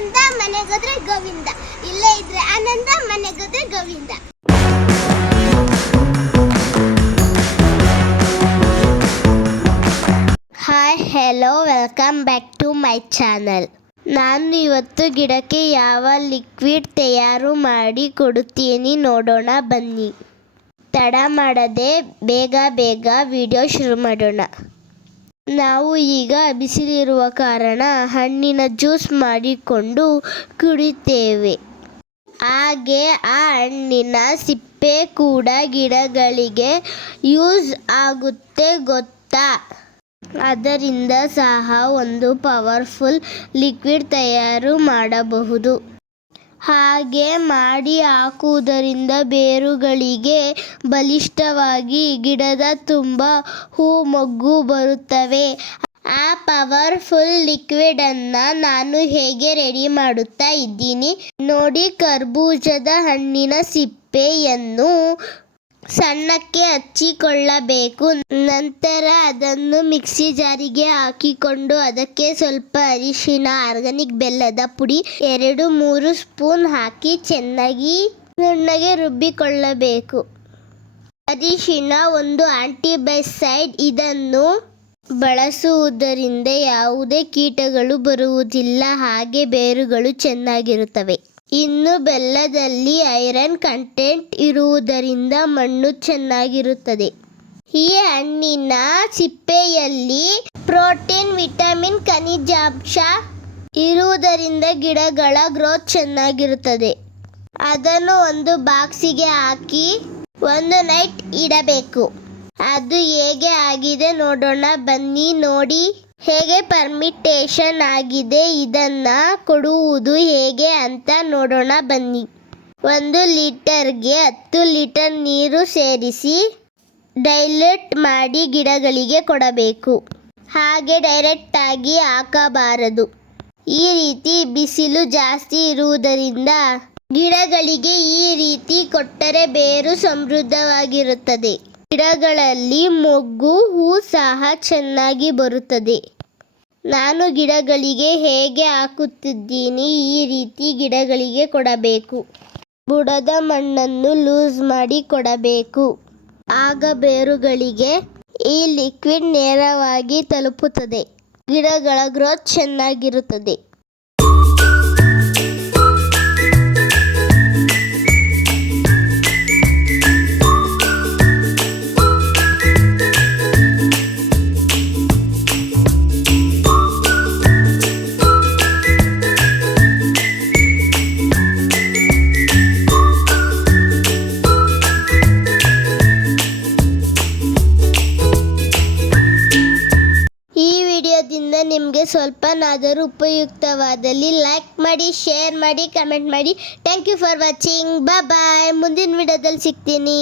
ಆನಂದ ಮನೆಗೋದ್ರೆ ಗೋವಿಂದ, ಇಲ್ಲೇ ಇದ್ರೆ ಆನಂದ ಮನೆಗೋದ್ರೆ Govinda. Hi hello welcome back to my channel. ನಾನು ಇವತ್ತು ಗಿಡಕ್ಕೆ ಯಾವ ಲಿಕ್ವಿಡ್ ತಯಾರು ಮಾಡಿ ಕೊಡುತ್ತೀನಿ ನೋಡೋಣ ಬನ್ನಿ. ತಡ ಮಾಡದೆ ಬೇಗ ವಿಡಿಯೋ ಶುರು ಮಾಡೋಣ. ನಾವು ಈಗ ಬಿಸಿಲಿರುವ ಕಾರಣ ಹಣ್ಣಿನ ಜ್ಯೂಸ್ ಮಾಡಿಕೊಂಡು ಕುಡಿತೇವೆ. ಹಾಗೆ ಆ ಹಣ್ಣಿನ ಸಿಪ್ಪೆ ಕೂಡ ಗಿಡಗಳಿಗೆ ಯೂಸ್ ಆಗುತ್ತೆ ಗೊತ್ತಾ? ಅದರಿಂದ ಸಹ ಒಂದು ಪವರ್ಫುಲ್ ಲಿಕ್ವಿಡ್ ತಯಾರು ಮಾಡಬಹುದು. ಹಾಗೆ ಮಾಡಿ ಹಾಕುವುದರಿಂದ ಬೇರುಗಳಿಗೆ ಬಲಿಷ್ಠವಾಗಿ ಗಿಡದ ತುಂಬ ಹೂ ಮೊಗ್ಗು ಬರುತ್ತವೆ. ಆ ಪವರ್ಫುಲ್ ಲಿಕ್ವಿಡ್ ಅನ್ನು ನಾನು ಹೇಗೆ ರೆಡಿ ಮಾಡುತ್ತಾ ಇದ್ದೀನಿ ನೋಡಿ. ಕರ್ಬೂಜದ ಹಣ್ಣಿನ ಸಿಪ್ಪೆಯನ್ನು ಸಣ್ಣಕ್ಕೆ ಹಚ್ಚಿಕೊಳ್ಳಬೇಕು. ನಂತರ ಅದನ್ನು ಮಿಕ್ಸಿ ಜಾರಿಗೆ ಹಾಕಿಕೊಂಡು ಅದಕ್ಕೆ ಸ್ವಲ್ಪ ಅರಿಶಿನ, ಆರ್ಗಾನಿಕ್ ಬೆಲ್ಲದ ಪುಡಿ 2-3 ಸ್ಪೂನ್ ಹಾಕಿ ಚೆನ್ನಾಗಿ ನುಣ್ಣಗೆ ರುಬ್ಬಿಕೊಳ್ಳಬೇಕು. ಅರಿಶಿನ ಒಂದು ಆಂಟಿಬಯಾಟಿಕ್. ಇದನ್ನು ಬಳಸುವುದರಿಂದ ಯಾವುದೇ ಕೀಟಗಳು ಬರುವುದಿಲ್ಲ, ಹಾಗೆ ಬೇರುಗಳು ಚೆನ್ನಾಗಿರುತ್ತವೆ. ಇನ್ನು ಬೆಲ್ಲದಲ್ಲಿ ಐರನ್ ಕಂಟೆಂಟ್ ಇರುವುದರಿಂದ ಮಣ್ಣು ಚೆನ್ನಾಗಿರುತ್ತದೆ. ಈ ಹಣ್ಣಿನ ಸಿಪ್ಪೆಯಲ್ಲಿ ಪ್ರೋಟೀನ್, ವಿಟಮಿನ್, ಖನಿಜಾಂಶ ಇರುವುದರಿಂದ ಗಿಡಗಳ ಗ್ರೋತ್ ಚೆನ್ನಾಗಿರುತ್ತದೆ. ಅದನ್ನು ಒಂದು ಬಾಕ್ಸಿಗೆ ಹಾಕಿ ಒಂದು ನೈಟ್ ಇಡಬೇಕು. ಅದು ಹೇಗೆ ಆಗಿದೆ ನೋಡೋಣ ಬನ್ನಿ. ನೋಡಿ ಹೇಗೆ ಫರ್ಮೆಂಟೇಷನ್ ಆಗಿದೆ. ಇದನ್ನು ಕೊಡುವುದು ಹೇಗೆ ಅಂತ ನೋಡೋಣ ಬನ್ನಿ. 1 ಲೀಟರ್ಗೆ 10 ಲೀಟರ್ ನೀರು ಸೇರಿಸಿ ಡೈಲ್ಯೂಟ್ ಮಾಡಿ ಗಿಡಗಳಿಗೆ ಕೊಡಬೇಕು. ಹಾಗೆ ಡೈರೆಕ್ಟಾಗಿ ಹಾಕಬಾರದು. ಈ ರೀತಿ ಬಿಸಿಲು ಜಾಸ್ತಿ ಇರುವುದರಿಂದ ಗಿಡಗಳಿಗೆ ಈ ರೀತಿ ಕೊಟ್ಟರೆ ಬೇರು ಸಮೃದ್ಧವಾಗಿರುತ್ತದೆ. ಗಿಡಗಳಲ್ಲಿ ಮೊಗ್ಗು, ಹೂ ಸಹ ಚೆನ್ನಾಗಿ ಬರುತ್ತದೆ. ನಾನು ಗಿಡಗಳಿಗೆ ಹೇಗೆ ಹಾಕುತ್ತಿದ್ದೀನಿ ಈ ರೀತಿ ಗಿಡಗಳಿಗೆ ಕೊಡಬೇಕು. ಬುಡದ ಮಣ್ಣನ್ನು ಲೂಸ್ ಮಾಡಿ ಕೊಡಬೇಕು. ಆಗ ಬೇರುಗಳಿಗೆ ಈ ಲಿಕ್ವಿಡ್ ನೇರವಾಗಿ ತಲುಪುತ್ತದೆ. ಗಿಡಗಳ ಗ್ರೋತ್ ಚೆನ್ನಾಗಿರುತ್ತದೆ. ನಿಮಗೆ ಸ್ವಲ್ಪನಾದರೂ ಉಪಯುಕ್ತವಾದಲ್ಲಿ ಲೈಕ್ ಮಾಡಿ, ಶೇರ್ ಮಾಡಿ, ಕಮೆಂಟ್ ಮಾಡಿ. Thank you for watching. Bye. ಮುಂದಿನ ವಿಡಿಯೋದಲ್ಲಿ ಸಿಗ್ತೀನಿ.